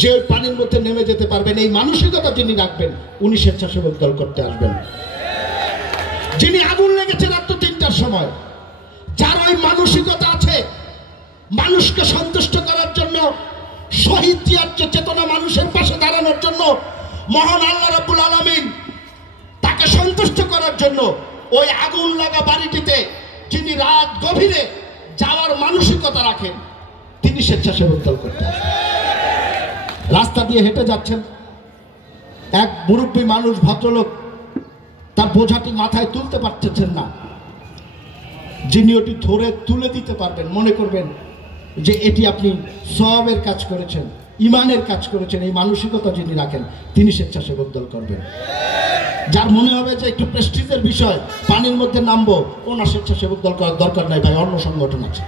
যে ওই পানির মধ্যে নেমে যেতে পারবেন, এই মানসিকতা যিনি রাখবেন উনি স্বেচ্ছাসেবক দল করতে আসবেন। যিনি আগুন লেগেছে রাত্র 3টার সময়, যার ওই মানসিকতা আছে মানুষকে সন্তুষ্ট করার জন্য, শহীদ জিয়ার যে চেতনা মানুষের পাশে দাঁড়ানোর জন্য, মহান আল্লাহ রাব্বুল আলামিন তাকে সন্তুষ্ট করার জন্য ওই আগুন লাগা বাড়িটিতে যিনি রাত গভীরে যাওয়ার মানসিকতা রাখেন, তিনি স্বেচ্ছাসেবক দল করতে আসেন। রাস্তা দিয়ে হেঁটে যাচ্ছেন, এক মুরব্বী মানুষ, ভদ্রলোক, তার বোঝাটি মাথায় তুলতে পারতেছেন না। যিনি ওটি ধরে তুলে দিতে পারবেন, মনে করবেন যে এটি আপনি সওয়াবের কাজ করেছেন, ইমানের কাজ করেছেন, এই মানসিকতা যিনি রাখেন তিনি স্বেচ্ছাসেবক দল করবেন। যার মনে হবে যে একটু প্রেস্টিজের বিষয়, পানির মধ্যে নামবো, ওনার স্বেচ্ছাসেবক দল করার দরকার নাই ভাই, অন্য সংগঠন আছে।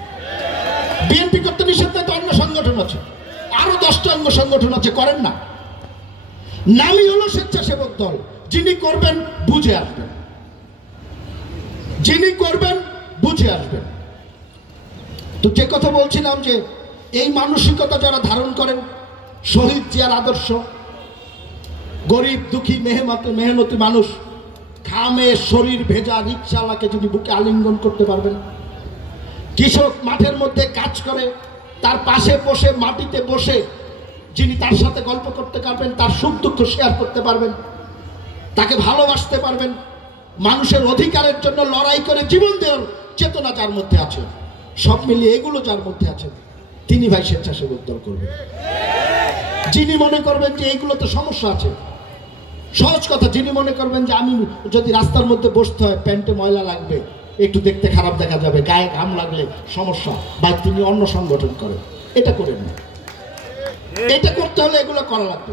বিএনপি করতে নিষেধ নাই তো অন্য সংগঠন আছে, আরো 10টা অঙ্গ সংগঠন আছে, করেন না। নামই হলো স্বেচ্ছাসেবক দল। যিনি করবেন বুঝে আসবেন, যিনি করবেন বুঝে আসবেন। তো যে কথা বলছিলাম যে এই মানসিকতা যারা ধারণ করেন, শহীদ জিয়ার আদর্শ, গরিব দুঃখী মেহনতি মানুষ, ঘামে শরীর ভেজা রিকশাওয়ালাকে যদি বুকে আলিঙ্গন করতে পারবেন, কৃষক মাঠের মধ্যে কাজ করে তার পাশে বসে, মাটিতে বসে যিনি তার সাথে গল্প করতে পারবেন, তার সুখ দুঃখ শেয়ার করতে পারবেন, তাকে ভালোবাসতে পারবেন, মানুষের অধিকারের জন্য লড়াই করে জীবন দেওয়ার চেতনা যার মধ্যে আছে, সব মিলিয়ে এগুলো যার মধ্যে আছে, তিনি ভাই স্বেচ্ছাসেবক দল করবেন। যিনি মনে করবেন যে এইগুলোতে সমস্যা আছে, সহজ কথা, যিনি মনে করবেন যে আমি যদি রাস্তার মধ্যে বসতে হয়, প্যান্টে ময়লা লাগবে, একটু দেখতে খারাপ দেখা যাবে, গায়ে ঘাম লাগলে সমস্যা, ভাই তিনি অন্য সংগঠন করেন, এটা করেন না। এটা করতে হলে এগুলো করা লাগবে।